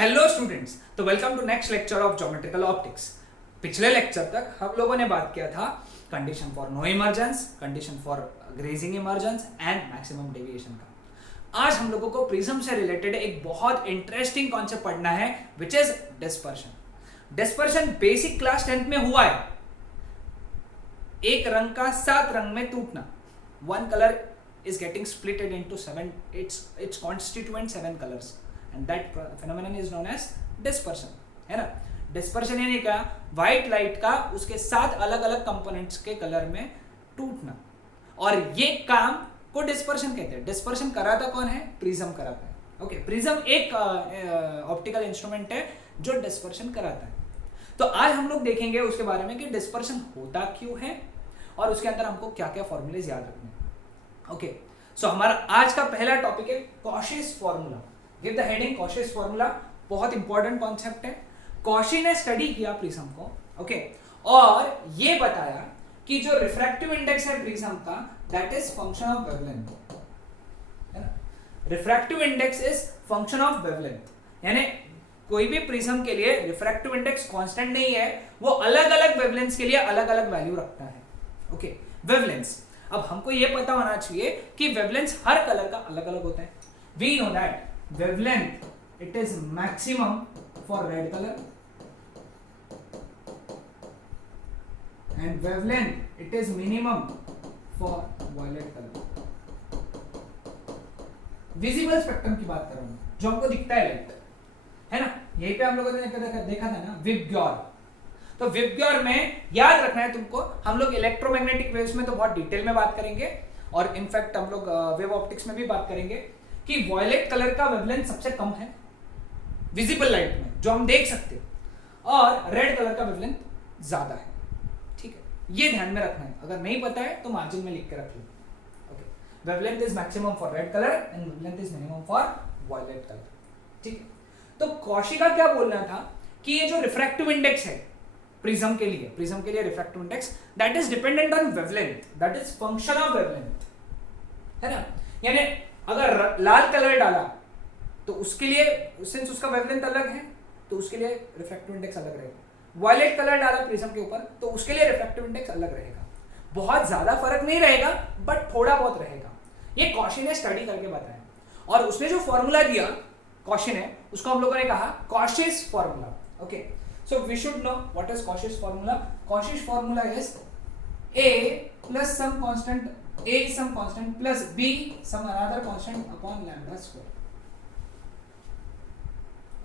Hello students, तो welcome to next lecture of geometrical optics. पिछले lecture तक हम लोगों ने बात किया था condition for no emergence, condition for grazing emergence and maximum deviation का। आज हम लोगों को प्रिज्म से रिलेटेड एक बहुत इंटरेस्टिंग कॉन्सेप्ट पढ़ना है which is dispersion. Dispersion basic class 10th में हुआ है। एक रंग का 7 रंग में टूटना, one colour is getting splitted into 7, its constituent 7 colors and that phenomenon is known as dispersion, है ना। डिस्पर्शन यानी क्या? व्हाइट लाइट का उसके 7 अलग अलग कंपोनेंट्स के कलर में टूटना, और ये काम को डिस्पर्शन कहते हैं। डिस्पर्शन कराता कौन है? प्रिज्म कराता है। ओके, प्रिज्म एक ऑप्टिकल इंस्ट्रूमेंट है जो डिस्पर्शन कराता है। तो आज हम लोग देखेंगे उसके बारे में कि डिस्पर्शन होता क्यों है और उसके अंदर हमको क्या क्या फॉर्मूलेज याद रखने हैं। ओके, सो हमारा आज का पहला टॉपिक है Cauchy's formula. Give the heading Cauchy's formula. बहुत इंपॉर्टेंट कॉन्सेप्ट है। कॉशी ने स्टडी किया प्रिज्म को, ओके, और ये बताया कि जो रिफ्रैक्टिव इंडेक्स है प्रिज्म का that is function of wavelength, है ना। Refractive index is function of wavelength, यानी कोई भी प्रिज्म के लिए रिफ्रैक्टिव इंडेक्स कांस्टेंट नहीं है, वो अलग अलग वेवलेंथ्स के लिए अलग अलग वैल्यू रखता है। Okay, wavelengths. अब हमको ये पता होना चाहिए कि वेवलेंथ हर कलर का अलग अलग होता है। We know that wavelength it is maximum for red colour and wavelength it is minimum for violet colour. Visible spectrum की बात कर रहा हूं, जो हमको दिखता है लाइट, है ना। यहीं पे हम लोगों ने देखा था ना विबग्योर। तो विबग्योर में याद रखना है तुमको, हम लोग इलेक्ट्रोमैग्नेटिक वेव्स में तो बहुत डिटेल में बात करेंगे, और इनफैक्ट हम लोग वेव ऑप्टिक्स में भी बात करेंगे कि वॉयलेट कलर का वेवलेंथ सबसे कम है विजिबल लाइट में, जो हम देख सकते हैं, और रेड कलर का वेवलेंथ ज्यादा है। ठीक है, ये ध्यान में रखना है। अगर नहीं पता है तो मार्जिन में लिख के रख लो। Okay, wavelength is maximum for red colour and wavelength is minimum for violet colour. ठीक है, तो कॉशी का क्या बोलना था कि ये जो रिफ्रैक्टिव इंडेक्स है प्रिज्म के लिए refractive index that is dependent on wavelength, that is function of wavelength, है ना। यानी अगर लाल कलर डाला तो उसके लिए, सिंस उसका वेवलेंथ अलग है तो उसके लिए रिफ्रैक्टिव इंडेक्स अलग रहेगा। वायलेट कलर डाला प्रिज्म के ऊपर तो उसके लिए रिफ्रैक्टिव इंडेक्स अलग रहेगा। बहुत ज्यादा फर्क नहीं रहेगा बट थोड़ा बहुत रहेगा। ये कॉशी ने स्टडी करके बताया, और उसने जो फॉर्मूला दिया कॉशी ने, उसको हम लोगों ने कहा Cauchy's formula. Okay, so we should know what is Cauchy's formula. Cauchy's formula is a plus some constant, a is some constant plus b some another constant upon lambda square.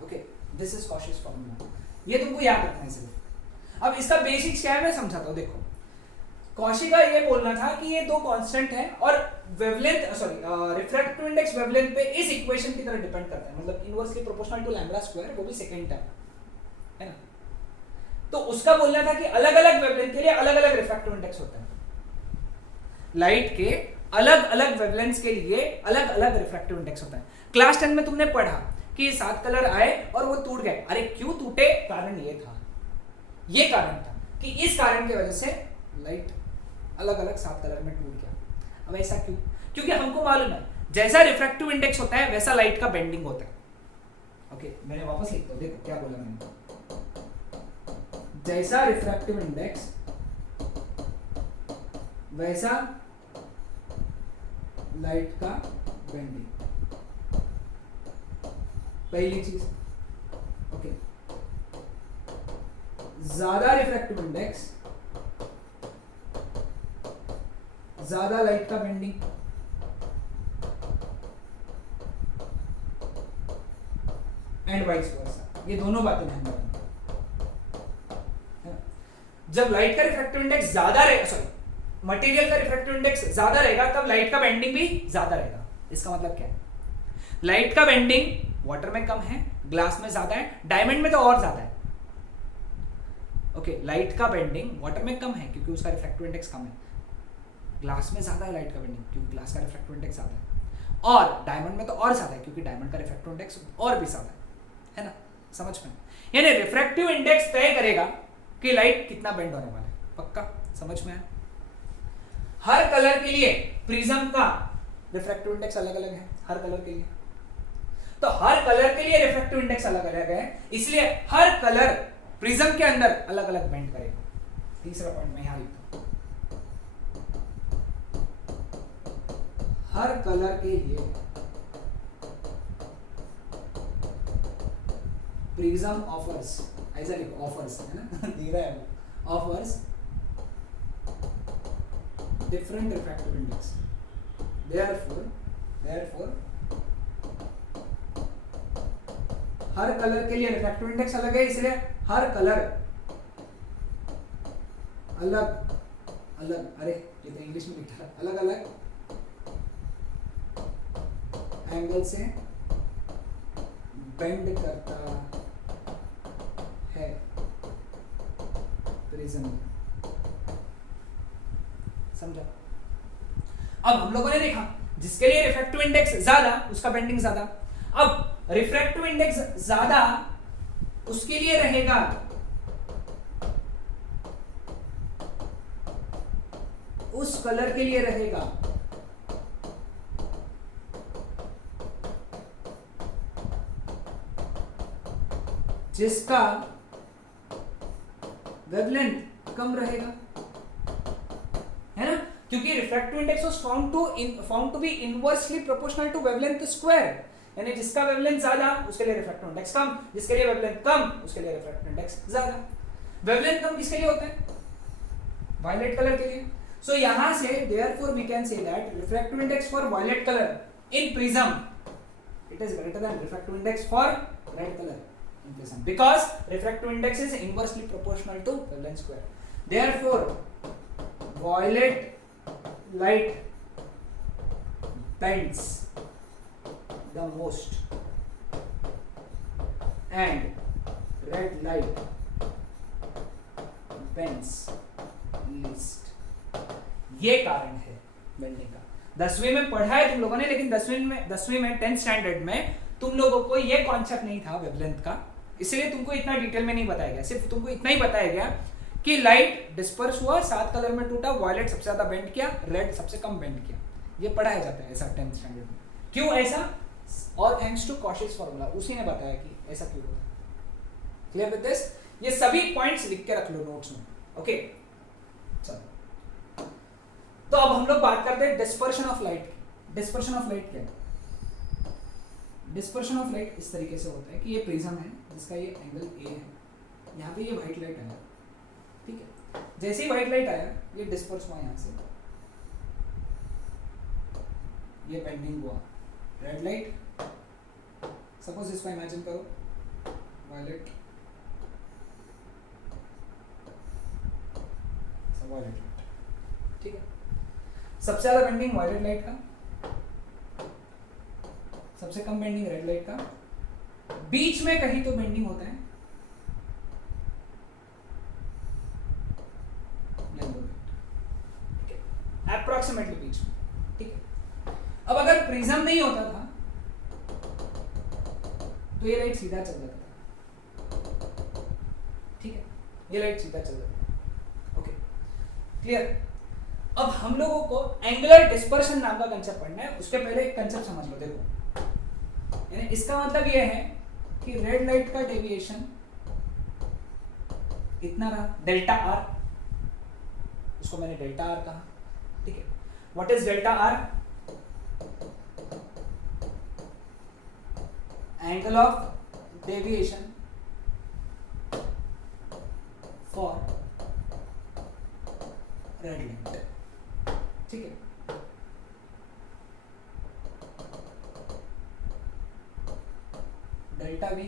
Okay, this is Cauchy's formula. ये तुमको याद रखना है सिर्फ। अब इसका basics क्या है मैं समझाता हूँ। देखो, कॉशी का ये बोलना था कि ये दो कांस्टेंट हैं और वेवलेंथ रिफ्रैक्टिव इंडेक्स वेवलेंथ पे इस इक्वेशन की तरह डिपेंड करता है, मतलब inversely proportional to lambda square, वो भी सेकंड टर्म, है ना। तो उसका बोलना था कि अलग अलग वेवलेंथ के लिए अलग अलग रिफ्रैक्टिव इंडेक्स होता है। लाइट के अलग अलग वेवलेंथ्स के लिए अलग अलग रिफ्रैक्टिव इंडेक्स होता है। क्लास 10 में तुमने पढ़ा कि 7 कलर आए और वो टूट गए। अरे क्यों टूटे? कारण ये था, ये कारण था कि इस कारण की वजह से लाइट अलग अलग 7 कलर में टूट गया। अब ऐसा क्यों? क्योंकि हमको मालूम है जैसा रिफ्रैक्टिव इंडेक्स होता है वैसा लाइट का बेंडिंग होता है। ओके, मैंने वापस लिखता हूं, देखो क्या बोला मैंने। जैसा रिफ्रैक्टिव इंडेक्स वैसा लाइट का बेंडिंग, पहली चीज। ओके, ज्यादा रिफ्रैक्टिव इंडेक्स ज्यादा लाइट का बेंडिंग, एंड वाइस वर्सा। ये दोनों बातें ध्यान रखना। जब लाइट का रिफ्रैक्टिव इंडेक्स ज्यादा रहेगा, सॉरी मटेरियल का रिफ्रैक्टिव इंडेक्स ज्यादा रहेगा, तब लाइट का बेंडिंग भी ज्यादा रहेगा। इसका मतलब क्या है? लाइट का बेंडिंग वाटर में कम है, ग्लास में ज्यादा है, डायमंड में तो और ज्यादा है। ओके, लाइट का बेंडिंग वाटर में कम है क्योंकि उसका रिफ्रैक्टिव इंडेक्स कम है, ग्लास में ज्यादा है लाइट का बेंडिंग क्योंकि ग्लास का रिफ्रैक्टिव इंडेक्स ज्यादा है, और डायमंड में तो और ज्यादा है क्योंकि डायमंड का रिफ्रैक्टिव इंडेक्स और भी ज्यादा है ना। समझ में? यानी रिफ्रैक्टिव इंडेक्स तय करेगा कि लाइट कितना बेंड होने वाला है। पक्का समझ में आया? हर कलर के लिए प्रिज्म का रिफ्रैक्टिव इंडेक्स अलग अलग है, हर कलर के लिए। तो हर कलर के लिए रिफ्रैक्टिव इंडेक्स अलग अलग है, इसलिए हर कलर प्रिज्म के अंदर अलग अलग बेंड करेगा। तीसरा पॉइंट मैं यहां लिखता हूं, हर कलर के लिए प्रिज्म ऑफर्स, ऐसा लिखो ऑफर्स है ना दे रहा है, offers different refractive index, therefore हर कलर के लिए रिफ्रैक्टिव इंडेक्स अलग है, इसलिए हर कलर अलग अलग, अरे ये तो इंग्लिश में लिखा है, अलग अलग एंगल से बेंड करता है प्रिज्म। समझा? अब हम लोगों ने देखा जिसके लिए रिफ्रैक्टिव इंडेक्स ज्यादा उसका बेंडिंग ज्यादा। अब रिफ्रैक्टिव इंडेक्स ज्यादा उसके लिए रहेगा उस कलर के लिए रहेगा जिसका वेवलेंथ कम रहेगा, है ना, क्योंकि refractive index was found to be inversely proportional to wavelength square, यानी जिसका वेवलेंथ ज्यादा उसके लिए रिफ्रैक्टिव इंडेक्स कम, जिसके लिए वेवलेंथ कम उसके लिए रिफ्रैक्टिव इंडेक्स ज्यादा। वेवलेंथ कम किसके लिए होता है? वायलेट कलर के लिए। सो यहां से therefore we can say that refractive index for violet colour in prism it is greater than refractive index for red colour in prism because refractive index is inversely proportional to wavelength square. Therefore violet light bends the most and red light bends least. ये कारण है bending का। 10वीं में पढ़ा है तुम लोगों ने, लेकिन 10वीं में 10th स्टैंडर्ड में तुम लोगों को ये कॉन्सेप्ट नहीं था वेवलेंथ का, इसलिए तुमको इतना डिटेल में नहीं बताया गया। सिर्फ तुमको इतना ही बताया गया कि लाइट डिस्पर्स हुआ, 7 कलर में टूटा, वायलेट सबसे ज्यादा बेंड किया, रेड सबसे कम बेंड किया। ये पढ़ाया जाता है ऐसा 10th स्टैंडर्ड में। क्यों ऐसा? और थैंक्स टू कॉशियस फार्मूला, उसी ने बताया कि ऐसा क्यों होता है। Clear with this? ये सभी पॉइंट्स लिख के रख लो नोट्स में। ओके चलो, तो अब हम लोग बात करते हैं डिस्पर्शन ऑफ लाइट की। डिस्पर्शन ऑफ लाइट क्या है? डिस्पर्शन ऑफ लाइट इस तरीके से होता है कि ये प्रिज्म है जिसका ये एंगल ए है, यहाँ पे ये व्हाइट लाइट आया, ठीक है, जैसे ही व्हाइट लाइट आया ये डिस्पर्स हुआ, यहाँ से ये बेंडिंग हुआ, रेड लाइट, सपोज इसको इमेजिन करो वायलेट, वायलेट लाइट, ठीक है, सबसे ज्यादा बेंडिंग वायलेट लाइट का, सबसे कम बेंडिंग रेड लाइट का, बीच में कहीं तो बेंडिंग होता है येलो लाइट, ठीक है, अप्रोक्सीमेटली बीच में, ठीक है। अब अगर प्रिज्म नहीं होता था तो ये लाइट सीधा चल जाता था, ठीक है, ये लाइट सीधा चल जाता था। Okay clear? अब हम लोगों को एंगुलर डिस्पर्शन नाम का कंसेप्ट पढ़ना है, उसके पहले एक कंसेप्ट समझ लो। देखो, यानी इसका मतलब यह है कि रेड लाइट का डेविएशन इतना रहा, डेल्टा आर, उसको मैंने डेल्टा आर कहा, ठीक है। What is delta R? Angle of deviation for red light, ठीक है। Delta V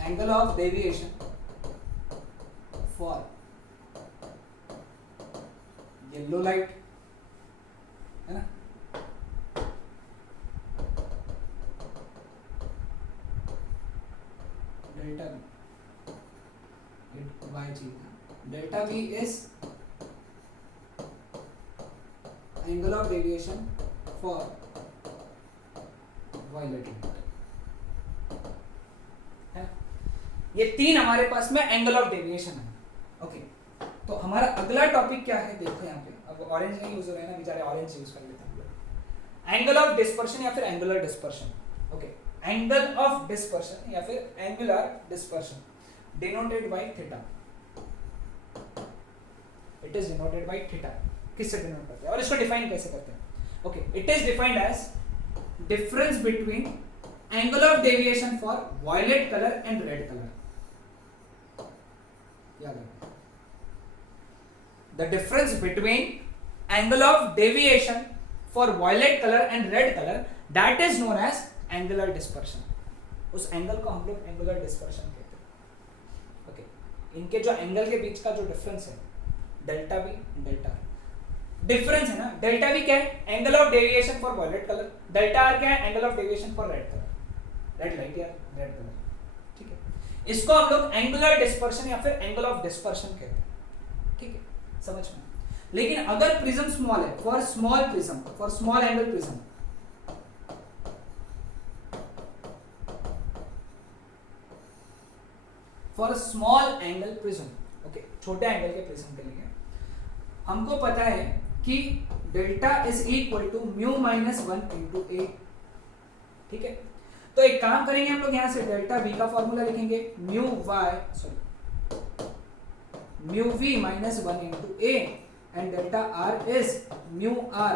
angle of deviation for yellow light, है ना, डेल्टा वी वाई जी, delta V is angle of deviation for violet light, है। ये तीन हमारे पास में एंगल ऑफ डेविएशन है। ओके, तो हमारा अगला टॉपिक क्या है? देखो यहाँ पे, अब ऑरेंज नहीं यूज हो रहा है ना, बेचारे ऑरेंज यूज कर लेते हैं। एंगल ऑफ ऑफ डिस्पर्शन या फिर angular dispersion. Okay, angle of dispersion या फिर angular dispersion denoted by theta. It is denoted by theta. किससे डिनोट करते हैं और इसको डिफाइन कैसे करते हैं? Okay, it is defined as difference between angle of deviation for violet colour and red colour. याद रखो, the difference between angle of deviation for violet color and red color, that is known as angular dispersion. उस angle को हम लोग angular dispersion कहते हैं. Okay, इनके जो एंगल के बीच का जो डिफरेंस है डेल्टा बी डेल्टा डिफरेंस है ना. डेल्टा बी क्या है? Angle of deviation for violet colour. Delta R क्या है? Angle of deviation for red colour. Red light या रेड कलर. ठीक है, इसको हम लोग एंगुलर डिस्पर्शन या फिर एंगल ऑफ डिस्पर्शन कहते हैं. ठीक है, समझ में. लेकिन अगर प्रिज्म स्मॉल है, for small prism, for small angle prism, for small angle prism, okay, छोटे एंगल के प्रिज्म के लिए हमको पता है कि delta is equal to mu minus 1 into A. ठीक है, तो एक काम करेंगे हम लोग, यहां से डेल्टा वी का फॉर्मूला लिखेंगे, mu V minus 1 into A and delta r is mu r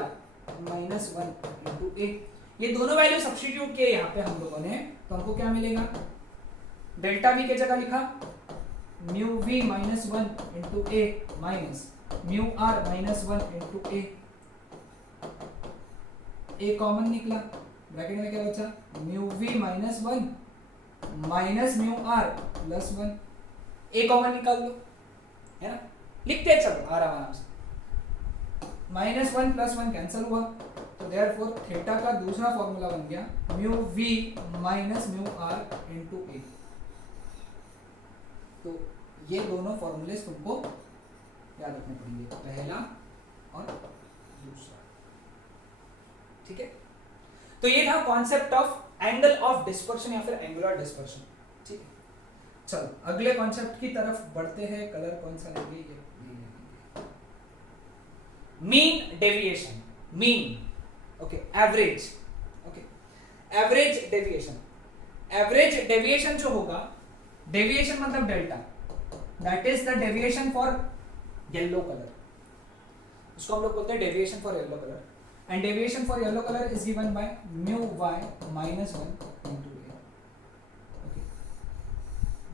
minus 1 into a. ये दोनों वैल्यू सब्स्टिट्यूट किए यहाँ पे हम लोगों ने, तो हमको क्या मिलेगा? डेल्टा v के जगह लिखा mu v minus 1 into a minus mu r minus 1 into a. a common निकला, ब्रैकेट में क्या बचा? mu v minus 1 minus mu r plus 1. a common निकाल दो, है ना. लिखते चलो आराम से. माइनस 1 प्लस 1 कैंसिल हुआ, तो देयरफॉर थीटा का दूसरा फॉर्मूला बन गया mu V minus mu R into A. तो ये दोनों फॉर्मूले तुमको याद रखने पड़ेंगे, पहला और दूसरा. ठीक है, तो ये था concept of angle of dispersion या फिर एंगुलर डिस्पर्शन. ठीक है, चलो अगले कॉन्सेप्ट की तरफ बढ़ते हैं. कलर कौन सा लेंगे? ये mean deviation. Mean, okay, average. Okay, average deviation. Average deviation जो होगा, डेविएशन मतलब delta, that is the deviation for yellow colour. उसको हम लोग बोलते हैं deviation for yellow colour. And deviation for yellow colour is given by mu Y minus 1 into A. Okay,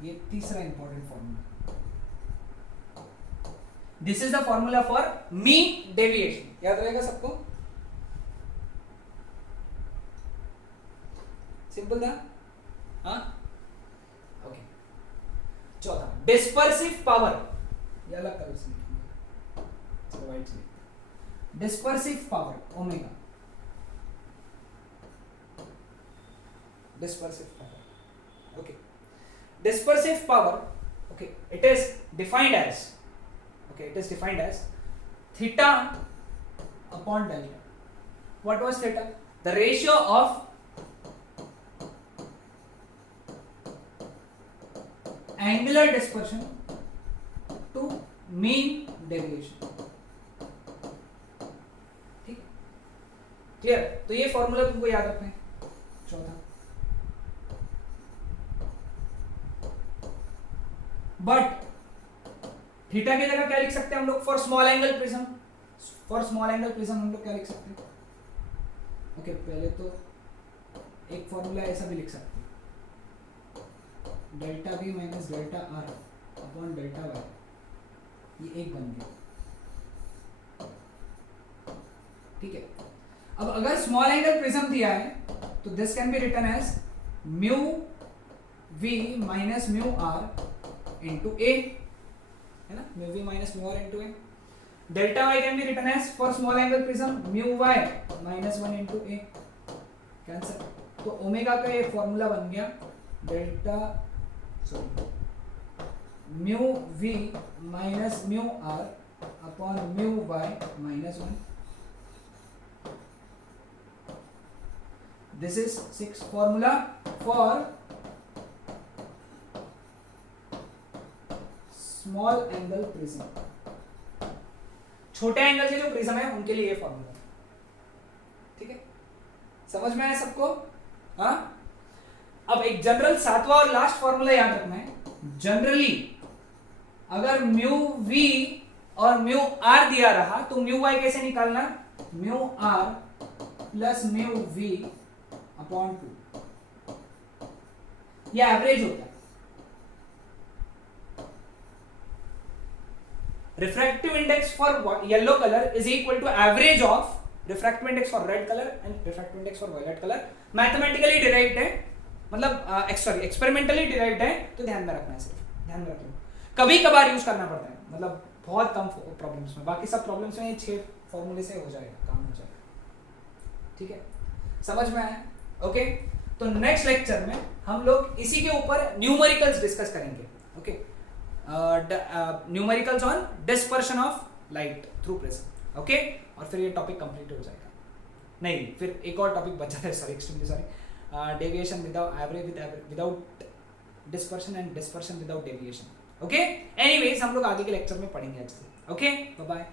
ये तीसरा important formula. This is the formula for mean deviation. याद रहेगा सबको? सिंपल था. हाँ, ओके. चौथा, डिस्पर्सिव पावर. ये अलग कलर से लिखेंगे, चलो व्हाइट से. Dispersive power omega. Dispersive power, okay. Dispersive power, okay, it is defined as, okay, it is defined as theta upon delta. What was theta? The ratio of angular dispersion to mean deviation. ठीक है, clear? तो ये formula तुमको याद रखना है. चौथा, but theta की जगह क्या लिख सकते हैं हम लोग? For small angle prism. For small angle prism हम लोग क्या लिख सकते हैं? ओके, पहले तो एक फॉर्मूला ऐसा भी लिख सकते हैं, delta B minus delta R upon delta Y. ये एक बन गया. ठीक है, अब अगर स्मॉल एंगल प्रिज्म दिया है तो this can be written as mu V minus mu R into A, है ना. Mu V minus mu R into A. Delta Y can be written as for small angle prism mu Y minus 1 into A. Cancel. तो omega का ये formula बन गया delta mu V minus mu R upon mu Y minus 1. This is 6th formula for small angle prism. छोटे angle के जो prism है उनके लिए ये फॉर्मूला. ठीक है, समझ में आया सबको? हाँ, अब एक जनरल सातवां और लास्ट फॉर्मूला याद रखना है। जनरली अगर म्यू वी और म्यू आर दिया रहा तो म्यू वाई कैसे निकालना? Mu R plus mu V upon 2, यह एवरेज होता है। Refractive index for yellow colour is equal to average of refractive index for red colour and refractive index for violet colour. Mathematically derived है, मतलब sorry experimentally derived है, तो ध्यान में रखना है, सिर्फ ध्यान में रखना। कभी कभार यूज करना पड़ता है, मतलब बहुत कम प्रॉब्लम्स में, बाकी सब प्रॉब्लम्स में 6 फॉर्मूले से हो जाएगा, काम हो जाएगा। ठीक है, समझ में आया? ओके, तो नेक्स्ट लेक्चर में हम लोग इसी के ऊपर न्यूमेरिकल्स डिस्कस करेंगे। Okay, numericals on dispersion of light through prism. Okay, और फिर ये टॉपिक कंप्लीट हो जाएगा। नहीं, फिर एक और टॉपिक बचा है, sorry extremely sorry, deviation without dispersion and dispersion without deviation. Okay, anyways हम लोग आगे के लेक्चर में पढ़ेंगे अच्छे से। Okay, bye bye.